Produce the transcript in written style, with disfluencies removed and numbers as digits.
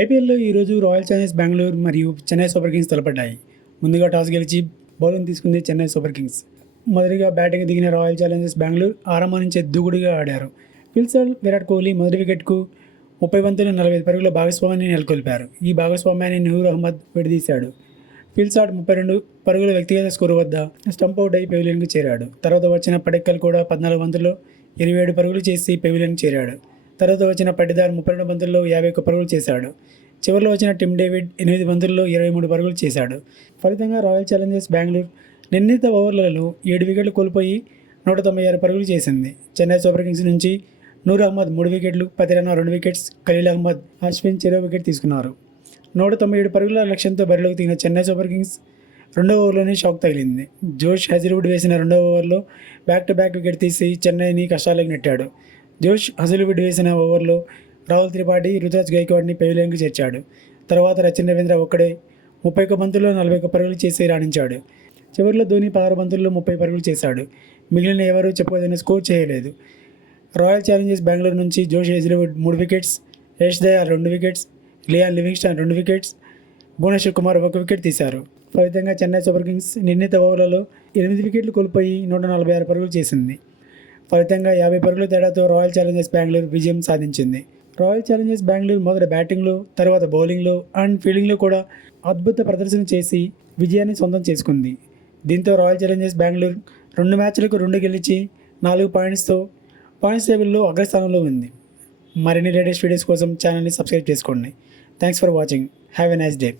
ఐపీఎల్‌లో ఈరోజు royal Challengers Bengaluru మరియు చెన్నై సూపర్ కింగ్స్ తలపడ్డాయి. ముందుగా టాస్ గెలిచి బౌలింగ్ తీసుకుంది చెన్నై సూపర్ కింగ్స్. మొదటిగా బ్యాటింగ్ దిగిన రాయల్ ఛాలెంజర్స్ బెంగళూరు ఆరంభం నుంచే దూకుడుగా ఆడారు. ఫిల్సర్ విరాట్ కోహ్లీ మొదటి వికెట్కు 30 బంతులు 45 పరుగుల భాగస్వామ్యాన్ని నెలకొల్పారు. ఈ భాగస్వామ్యాన్ని నూర్ అహ్మద్ విడదీశాడు. ఫిల్సాట్ 32 పరుగుల వ్యక్తిగత స్కోరు వద్ద స్టంప్ అవుట్ అయి పెవిలియన్కు చేరాడు. తర్వాత వచ్చిన పడెక్కల్ కూడా 14 బంతుల్లో 27 పరుగులు చేసి పెవిలియన్కు చేరాడు. తర్వాత వచ్చిన పట్టిదార్ 32 బంతుల్లో 51 పరుగులు చేశాడు. చివరిలో వచ్చిన టిమ్ డేవిడ్ 8 బంతుల్లో 23 పరుగులు చేశాడు. ఫలితంగా రాయల్ ఛాలెంజర్స్ బెంగళూరు నిర్ణీత ఓవర్లలో 7 వికెట్లు కోల్పోయి 196 పరుగులు చేసింది. చెన్నై సూపర్ కింగ్స్ నుంచి నూర్ అహ్మద్ 3 వికెట్లు, పతిరానా 2 వికెట్స్, ఖలీల్ అహ్మద్, అశ్విన్ చెరో వికెట్ తీసుకున్నారు. 197 పరుగుల లక్ష్యంతో బరిలోకి దిగిన చెన్నై సూపర్ కింగ్స్ రెండవ ఓవర్లోనే షాక్ తగిలింది. జోష్ హజిల్వుడ్ వేసిన రెండవ ఓవర్లో బ్యాక్ టు బ్యాక్ వికెట్ తీసి చెన్నైని కష్టాలకు నెట్టాడు. జోష్ హజిల్వుడ్ వేసిన ఓవర్లో రాహుల్ త్రిపాఠి, రుతురాజ్ గైక్వాడ్ని పెవిలియన్కు చేర్చాడు. తర్వాత రచిన్ రవీంద్ర ఒక్కడే 31 బంతుల్లో 41 పరుగులు చేసి రాణించాడు. చివరిలో ధోని 16 బంతుల్లో 30 పరుగులు చేశాడు. మిగిలిన ఎవరూ చెప్పుకోదగిన స్కోర్ చేయలేదు. రాయల్ ఛాలెంజర్స్ బెంగళూరు నుంచి Josh Hazlewood 3 wickets, Yash Dayal 2 wickets, Liam Livingstone 2 wickets, Bhuvneshwar Kumar 1 wicket తీశారు. ఫలితంగా చెన్నై సూపర్ కింగ్స్ నిర్ణీత ఓవర్లలో 8 వికెట్లు కోల్పోయి 146 పరుగులు చేసింది. ఫలితంగా 50 పరుగుల తేడాతో రాయల్ ఛాలెంజర్స్ బెంగళూరు విజయం సాధించింది. రాయల్ ఛాలెంజర్స్ బెంగళూరు మొదట బ్యాటింగ్లో, తర్వాత బౌలింగ్లో అండ్ ఫీల్డింగ్లో కూడా అద్భుత ప్రదర్శన చేసి విజయాన్ని సొంతం చేసుకుంది. దీంతో రాయల్ ఛాలెంజర్స్ బెంగళూరు 2 మ్యాచ్లకు 2 గెలిచి 4 పాయింట్స్తో పాయింట్స్ టేబుల్లో అగ్రస్థానంలో ఉంది. మరిన్ని లేటెస్ట్ వీడియోస్ కోసం ఛానల్ని సబ్స్క్రైబ్ చేసుకోండి. Thanks for watching. Have a nice day.